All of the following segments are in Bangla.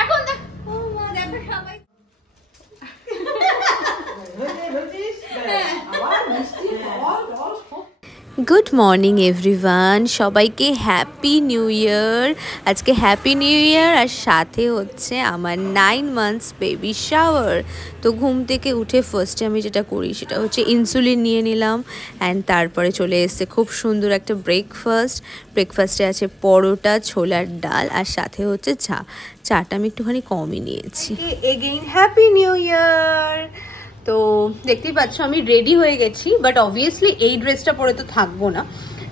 এখন দেখো সবাই গুড মর্নিং এভরিওয়ান, সবাইকে হ্যাপি নিউ ইয়ার। আজকে হ্যাপি নিউ ইয়ার আর সাথে হচ্ছে আমার 9 মান্থস বেবি শাওয়ার। তো ঘুম থেকে উঠে ফার্স্টে আমি যেটা করি সেটা হচ্ছে ইনসুলিন নিয়ে নিলাম অ্যান্ড তারপরে চলে এসছে খুব সুন্দর একটা ব্রেকফাস্টে আছে পরোটা, ছোলার ডাল আর সাথে হচ্ছে চাটা আমি একটুখানি কমই নিয়েছি। Again happy new year. তো দেখতেই পাচ্ছ আমি রেডি হয়ে গেছি, বাট অবভিয়াসলি এই ড্রেসটা পরে তো থাকবো না,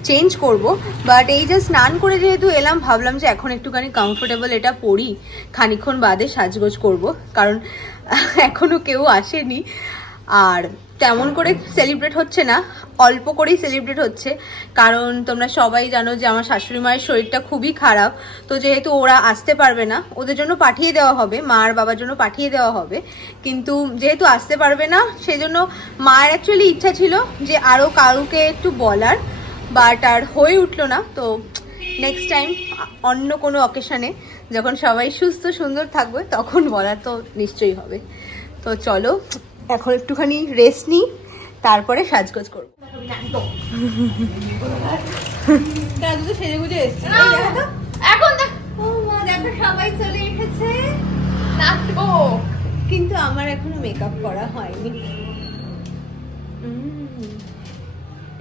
চেঞ্জ করব। বাট এই যে স্নান করে যেহেতু এলাম, ভাবলাম যে এখন একটুখানি কমফোর্টেবল এটা পরি, খানিকক্ষণ বাদে সাজগোজ করব, কারণ এখনো কেউ আসেনি আর তেমন করে সেলিব্রেট হচ্ছে না, অল্প করেই সেলিব্রেট হচ্ছে। কারণ তোমরা সবাই জানো যে আমার শাশুড়ি মায়ের শরীরটা খুবই খারাপ, তো যেহেতু ওরা আসতে পারবে না, ওদের জন্য পাঠিয়ে দেওয়া হবে, মা আর বাবার জন্য পাঠিয়ে দেওয়া হবে, কিন্তু যেহেতু আসতে পারবে না সেই জন্য মায়ের অ্যাকচুয়ালি ইচ্ছা ছিল যে আরও কারুকে একটু বলার, বাট আর হয়ে উঠলো না। তো নেক্সট টাইম অন্য কোনো অকেশনে যখন সবাই সুস্থ সুন্দর থাকবে তখন বলার তো নিশ্চয়ই হবে। তো চলো এখন একটুখানি রেস্ট নিই, তারপরে সাজগোজ করবো। সেজে গুজে এসছি এখন দেখো সবাই চলে এসেছে, কিন্তু আমার এখনো মেকআপ করা হয়নি।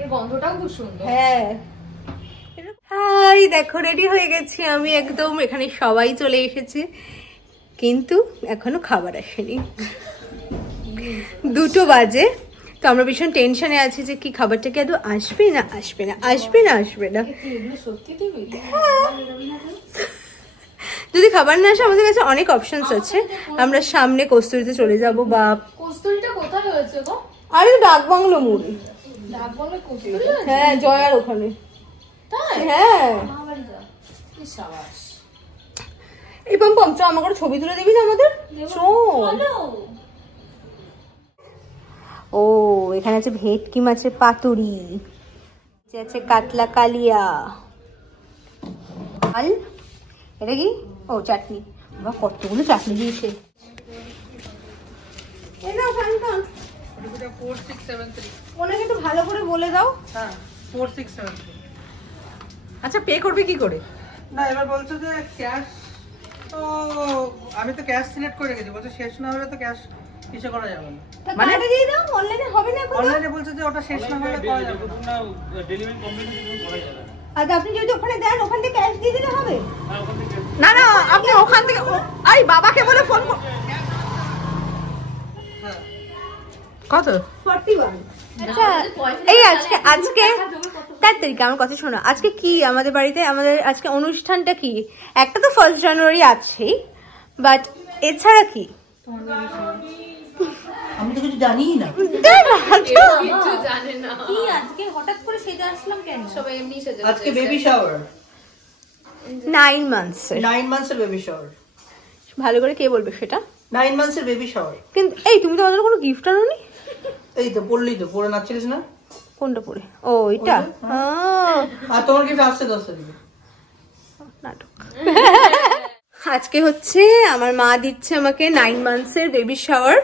এই গন্ধটাও খুব সুন্দর। হ্যাঁ, হাই দেখো রেডি হয়ে গেছি আমি একদম, এখানে সবাই চলে এসেছে কিন্তু এখনো খাবার আসেনি। 2টো বাজে, তো আমরা ভীষণ টেনশনে আছি যে কি খাবারটা কি আদৌ আসবে না আসবে না আসবে না আসবে না। যদি খাবার না আসে আমাদের কাছে অনেক অপশনস আছে, আমরা সামনে কস্তুরিতে চলে যাব, বা কস্তুরিটা কোথায় হয়েছে গো? আরে ডাকবাংলো মোড়। ডাকবাংলো কস্তুরি? হ্যাঁ, জয়ার ওখানে। তাই? হ্যাঁ। কি সাবাস। এই পম চ, আমার করে ছবি তুলে দিবি না আমাদের? চল। ও এখানে আছে ভেটকি মাছের পাতুরি, আছে কাতলা কালিয়া, আর এটা কি? ও চাটনি। বাবা কতগুলো চাটনি দিয়েছে। ওনাকে একটু ভালো করে বলে দাও। হ্যাঁ 4673। আচ্ছা পে করবে কি করে? না এবার বলছো যে ক্যাশ, তো আমি তো ক্যাশ সিলেক্ট করে রেখেছি, বলছো শেষ না হলে তো ক্যাশ কিছু করা যাবে না। মানে দিয়ে দাও, অনলাইনে হবে না এখন? অনলাইনে বলছো যে ওটা শেষ না হলে করা যাবে না, ডেলিভারি কমপ্লিট করা যাবে না। আচ্ছা আপনি যদি ওখানে দেন, ওখান থেকে ক্যাশ দিয়ে দিলে হবে? হ্যাঁ ওখান থেকে। না না, আপনি ওখান থেকে, আরে বাবাকে বলে ফোন কর। হ্যাঁ কত? 41। আচ্ছা এই আজকে তার তারিখে আমার কথা শোনো, আজকে কি আমাদের বাড়িতে, আমাদের আজকে অনুষ্ঠানটা কি? একটা তো 1 জানুয়ারি আছে, বাট এছাড়া কি? আমি তো কিছু জানিই না। কিছু জানে না। কি আজকে হঠাৎ করে সেজে আসলাম কেন? সবাই এমনি সেজে আজকে বেবি শাওয়ার, 9 মান্থস। 9 মান্থসের বেবি শাওয়ার। ভালো করে কে বলবে সেটা? 9 মান্থসের বেবি শাওয়ার। কিন্তু এই তুমি তো আমাদের কোনো গিফট আনোনি? এই তো পড়লি তো, পড়ে নাচছিলিস না? কোনটা পরে? ও এটা। আর তোমার গিফট আসছে 10 তারিখে। নাটক। আজকে হচ্ছে আমার মা দিচ্ছে আমাকে 9 মান্থসের বেবি শাওয়ার,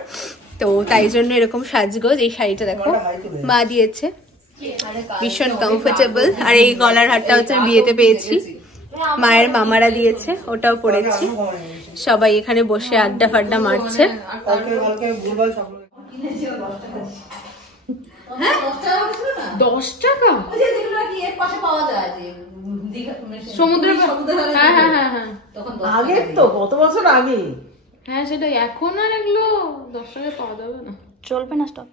তো তাই জন্য এরকম সাজগোজ। এই শাড়িটা দেখো মা দিয়েছে, ভীষণ কমফোর্টেবল। আর এই গলার হারটা হচ্ছে আমি বিয়েতে পেয়েছি, মায়ের মামারা দিয়েছে, ওটাও পরেছি। সবাই এখানে বসে আড্ডা ফাড্ডা মারছে। কালকে ভুলভাল সব 10 টাকা সমুদ্রে? হ্যাঁ হ্যাঁ হ্যাঁ হ্যাঁ, আগে তো কত বছর আগে। হ্যাঁ সেটাই, এখন আর এগুলো 10 টাকায় পাওয়া যাবে না। চলবে না, স্টপ।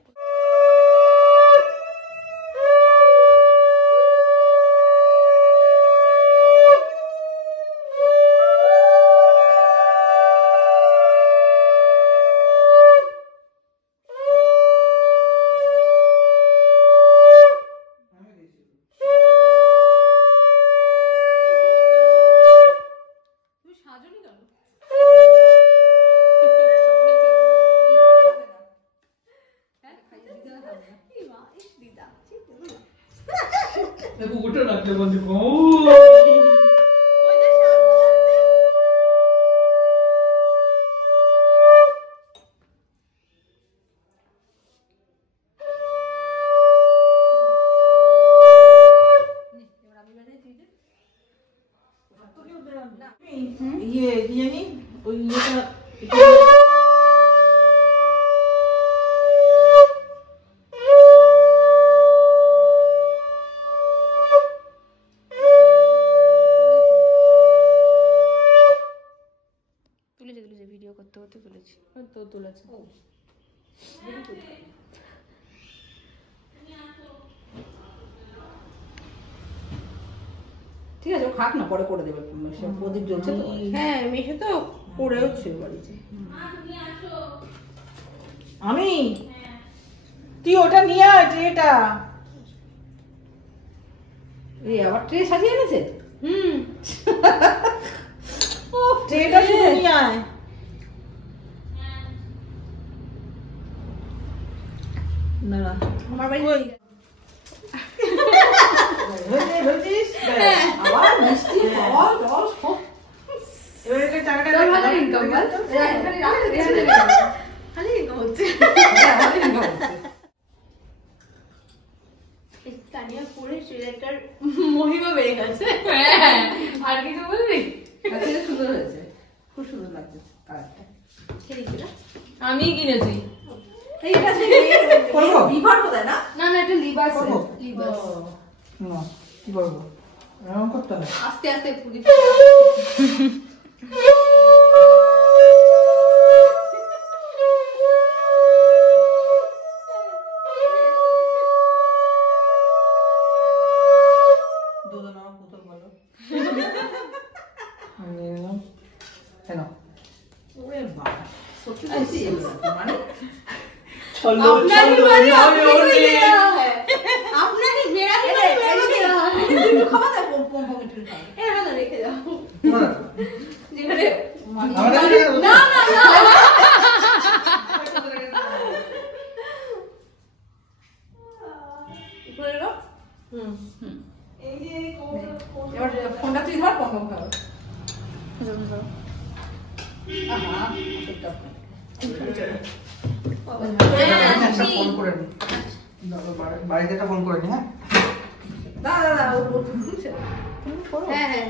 ইয়ে কি জানি ওই ইয়েটা তুলেছে ভিডিও করতে করতে তুলেছি। তো তুলেছে। ঠিক আছে, ও খাক না, পরে করে দেবে। প্রদীপ জ্বলছে তো। হ্যাঁ মেশে তো পড়েও ছিল বাড়িতে। আমি তুই ওটা নিয়ে আয়, ট্রেটা। এই আবার ট্রে সাজিয়ে এনেছে। ও ট্রেটা শুধু নিয়ে আয়। না না আমার বাড়ি আবার মিষ্টি ফল টল সব। এবার এটা টাকাটা ভালো ইনকাম বল। খালি ইনকাম হচ্ছে। তানিয়া পুরো সিলেক্টর মহিমা বেড়ে গেছে। আর কিছু বলবি? আচ্ছা সুন্দর হয়েছে, খুব সুন্দর লাগছে কালারটা। আমি কিনেছি। এইটা করবো লিভার কোথায় না? না না এটা লিবাস। করবো? লিবাস। না কি করবো, এরকম করতে হবে। আস্তে আস্তে পুরি। দুধ নাও, বোতল বলো। কেন ওরে বাবা সত্যি বলছি মানে চলো আপনারই বাড়ি আপনারই দেওয়া হয়। আপনারই মেরা কে দেওয়া হয়। খাওয়া দাও পম পম একটু খাও। এটা না রেখে দাও। যেখানে না না না উপরে রাখ। এই যে এবার ফোনটা তুই ধর, পম পম খাও। আহা এটা ফোন করে নি, বাড়িতে একটা ফোন করে নি। হ্যাঁ দাদা দাদা ও বুঝছে তুমি করো। হ্যাঁ হ্যাঁ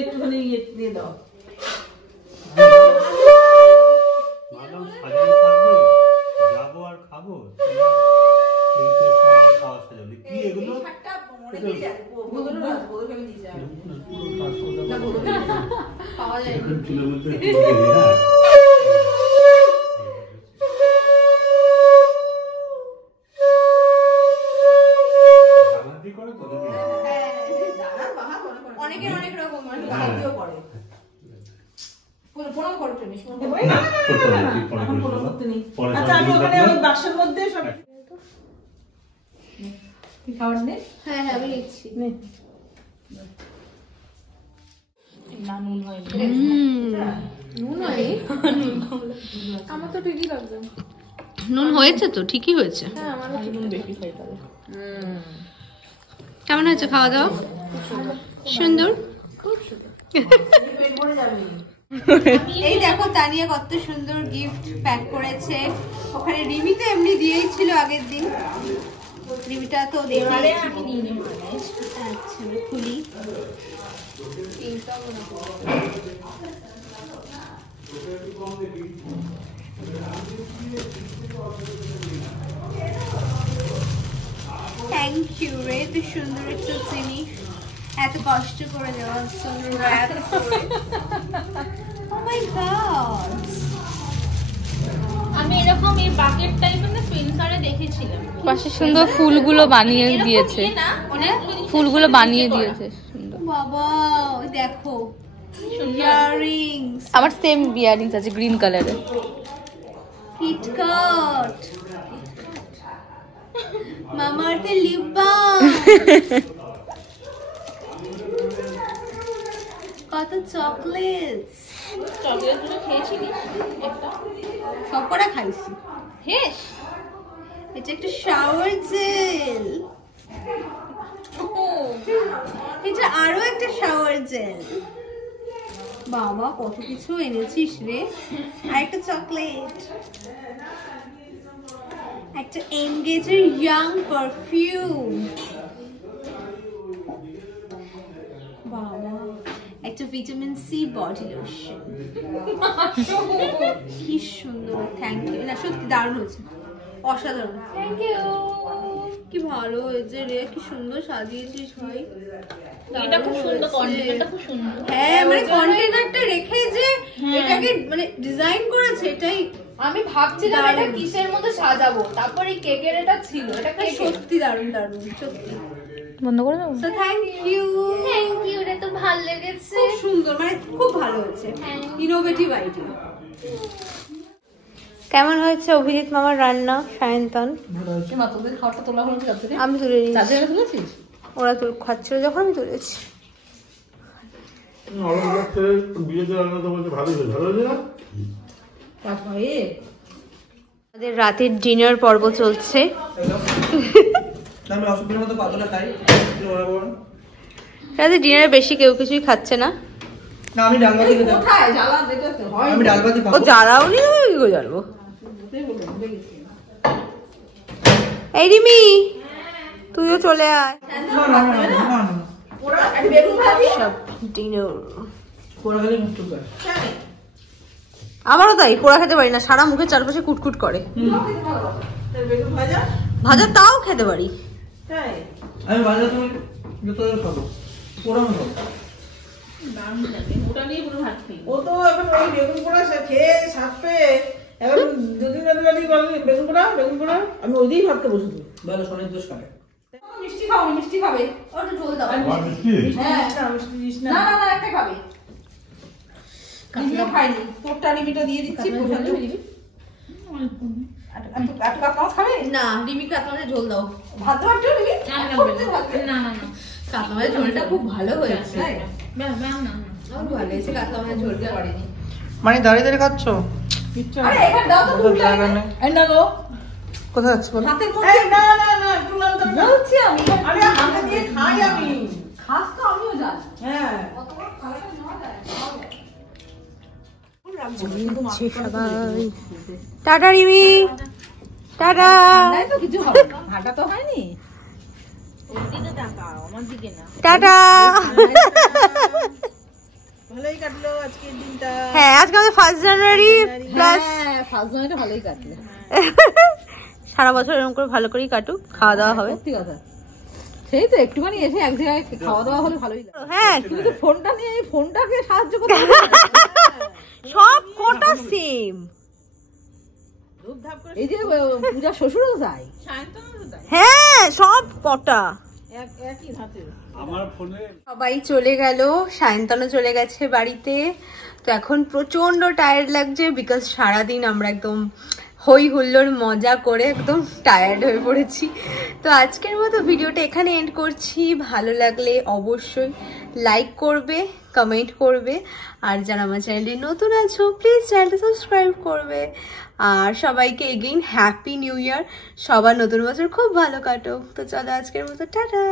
একটুখানি ইয়ে দিয়ে দাও। ভাবলাম সাজানো থাকবে, যাবো আর খাবো, কিন্তু সামনে খাওয়া সাজালি কি এগুলো পাওয়া যায় এখন চুলের মধ্যে করে তো অনেকে অনেক রকম মানে করে প্রণাম করো তুমি। পরে আচ্ছা আমি ওখানে ওই বাক্সের মধ্যে সব খাবার নে। হ্যাঁ হ্যাঁ আমি নিচ্ছি। না নুন হয়নি। নুন হয়নি? আমার তো ঠিকই লাগছে। নুন হয়েছে তো, ঠিকই হয়েছে। হ্যাঁ আমার নুন বেশি খাই তাহলে। কেমন হয়েছে খাওয়া দাওয়া? সুন্দর। এই দেখো তানিয়া কত সুন্দর গিফট প্যাক করেছে। ওখানে রিমি তো এমনি দিয়েই ছিল আগের দিন। রিমিটা তো দেখে আমি নিয়ে নেব। আচ্ছা আমি খুলি। থ্যাংক ইউ রে, এত সুন্দর একটা জিনিস এত কষ্ট করে দেওয়া সুন্দর র্যাপ করে। ও মাই গড, আমি এরকম এই বাকেট টাইপের না স্পেন্সারে দেখেছিলাম। পাশে সুন্দর ফুলগুলো বানিয়ে দিয়েছে, না অনেক ফুলগুলো বানিয়ে দিয়েছে সুন্দর। বাবা ওই দেখো ইয়াররিংস, আমার সেম ইয়াররিংস আছে গ্রিন কালারের। কিটকাট, মামা আর্থের লিপ বাম, কত চকলেটস। চকলেটগুলো খেয়েছিলিস একটা? সব কটা খাইছি। হেস এটা একটা শাওয়ার জেল, এটা আরো একটা শাওয়ার জেল, বাবা কত কিছু এনেছিস রে। আর একটা চকলেট, একটা এনগেজের ইয়াং পারফিউম, বাবা একটা ভিটামিন সি বডি লোশন। কি সুন্দর, থ্যাংক ইউ। না সত্যি দারুণ হয়েছে, অসাধারণ। Thank you. কি ভালো হয়েছে রে, কি সুন্দর সাজিয়েছিস ভাই। এটা খুব সুন্দর, কন্টেনারটা খুব সুন্দর। হ্যাঁ মানে কন্টেনারটা রেখে যে এটাকে মানে ডিজাইন করেছে, এটাই আমি ভাবছিলাম এটা কিসের মধ্যে সাজাবো, তারপর এই কেকের এটা ছিল, এটা সত্যি দারুণ দারুণ সত্যি। বন্ধ করে দাও। So thank you. Thank you, এটা তো ভালো লেগেছে। খুব সুন্দর, মানে খুব ভালো হয়েছে, ইনোভেটিভ আইডিয়া। কেমন হয়েছে অভিজিৎ মামার রান্না? সায়ন্তন মা তোদের খাওয়াটা তোলা হলো চার থেকে? আমি তুলে নিয়েছি। চার থেকে তুলেছিস? ওরা তুলে খাচ্ছিল যখন আমি তুলেছি। আমাদের রাতের ডিনার পর্ব চলছে। আমি অসুবিধার মতো পাতলা খাই। রাতে ডিনারে বেশি কেউ কিছুই খাচ্ছে না। না আমি ডাল ভাত খেতে। কোথায় জ্বালা দিতে হয়? আমি ডাল ভাত খাবো। ও জ্বালাও নি, আমি কি করে জানবো? এই রিমি তুইও চলে আয়। না না না না না। ওরা বেগুন ভাজি সব ডিনার। পোড়া খালি মুখ টুকায়। আমারও তাই, পোড়া খেতে পারি না, সারা মুখে চারপাশে কুটকুট করে। বেগুন ভাজা? ভাজা তাও খেতে পারি। তাই আমি ভাজা তুমি যত খাবো, পোড়া মতো। ওটা নিয়ে পুরো ভাত খাই। ও তো এখন ওই বেগুন পোড়া খেয়ে সাপে এখন দুদিন বেগুন পোড়া আমি ওই দিয়েই ভাবতে বসে দিই। বলো শরীর দোষ কাটে। মিষ্টি খাও, মিষ্টি খাবে। ওটা ঝোল দাও। হ্যাঁ না মিষ্টি দিস না। না না না, একটা খাবে। আমিও খাইনি। তোরটা লিমিটটা দিয়ে দিচ্ছি। আট কাপ মাছ খাবে? না রিমি কাতলা মাছের ঝোল দাও। ভাত দেওয়ার জন্য নিবি? না না না, কাতলা মাছের ঝোলটা খুব ভালো হয়েছে। না না না, আমার ভালো হয়েছে, কাতলা মাছের ঝোলটা করেনি। মানে দাঁড়িয়ে দাঁড়িয়ে খাচ্ছ? আরে এখানে দাও তো তুমি। জায়গা নেই। এই না গো, কোথায় যাচ্ছ বলো? হাতের মধ্যে। এই না না না, একটু নামতে না। বলছি আমি হাতে দিয়ে খাই আমি। খাস তো আমিও জানি। হ্যাঁ। Tata Rimi, tata. তাই তো কিছু হবে না। ভাটা তো হয়নি। ওর দিকে তাকাও, আমার দিকে না। টাটা। ভালোই কাটলো আজকের দিনটা। হ্যাঁ আজকে আমাদের 1 জানুয়ারি প্লাস হ্যাঁ, ফার্স্ট জানুয়ারিটা ভালোই কাটলো। সারা বছর এরকম করে ভালো করেই কাটুক, খাওয়া দাওয়া হবে। সত্যি কথা। সেই তো একটুখানি এসে এক জায়গায় খাওয়া দাওয়া হলে ভালোই লাগে। হ্যাঁ কিন্তু ফোনটা নিয়ে এই ফোনটাকে সাহায্য করতে হবে। সব কটা সেম। এই যে পূজা শ্বশুরও তাই। হ্যাঁ সব কটা একই ধাঁচে। আমার ফোনে সবাই চলে গেল, সায়ন্তনও চলে গেছে বাড়িতে। তো এখন প্রচন্ড টায়ার্ড লাগছে, বিকজ সারাদিন আমরা একদম হই হুল্লোড় মজা করে একদম টায়ার্ড হয়ে পড়েছি। তো আজকের মতো ভিডিওটা এখানে এন্ড করছি। ভালো লাগলে অবশ্যই লাইক করবে, কমেন্ট করবে, আর যারা আমার চ্যানেলে নতুন আছো প্লিজ চ্যানেলটা সাবস্ক্রাইব করবে। আর সবাইকে এগেইন হ্যাপি নিউ ইয়ার। সবার নতুন বছর খুব ভালো কাটুক। তো চলো আজকের মতো টাটা।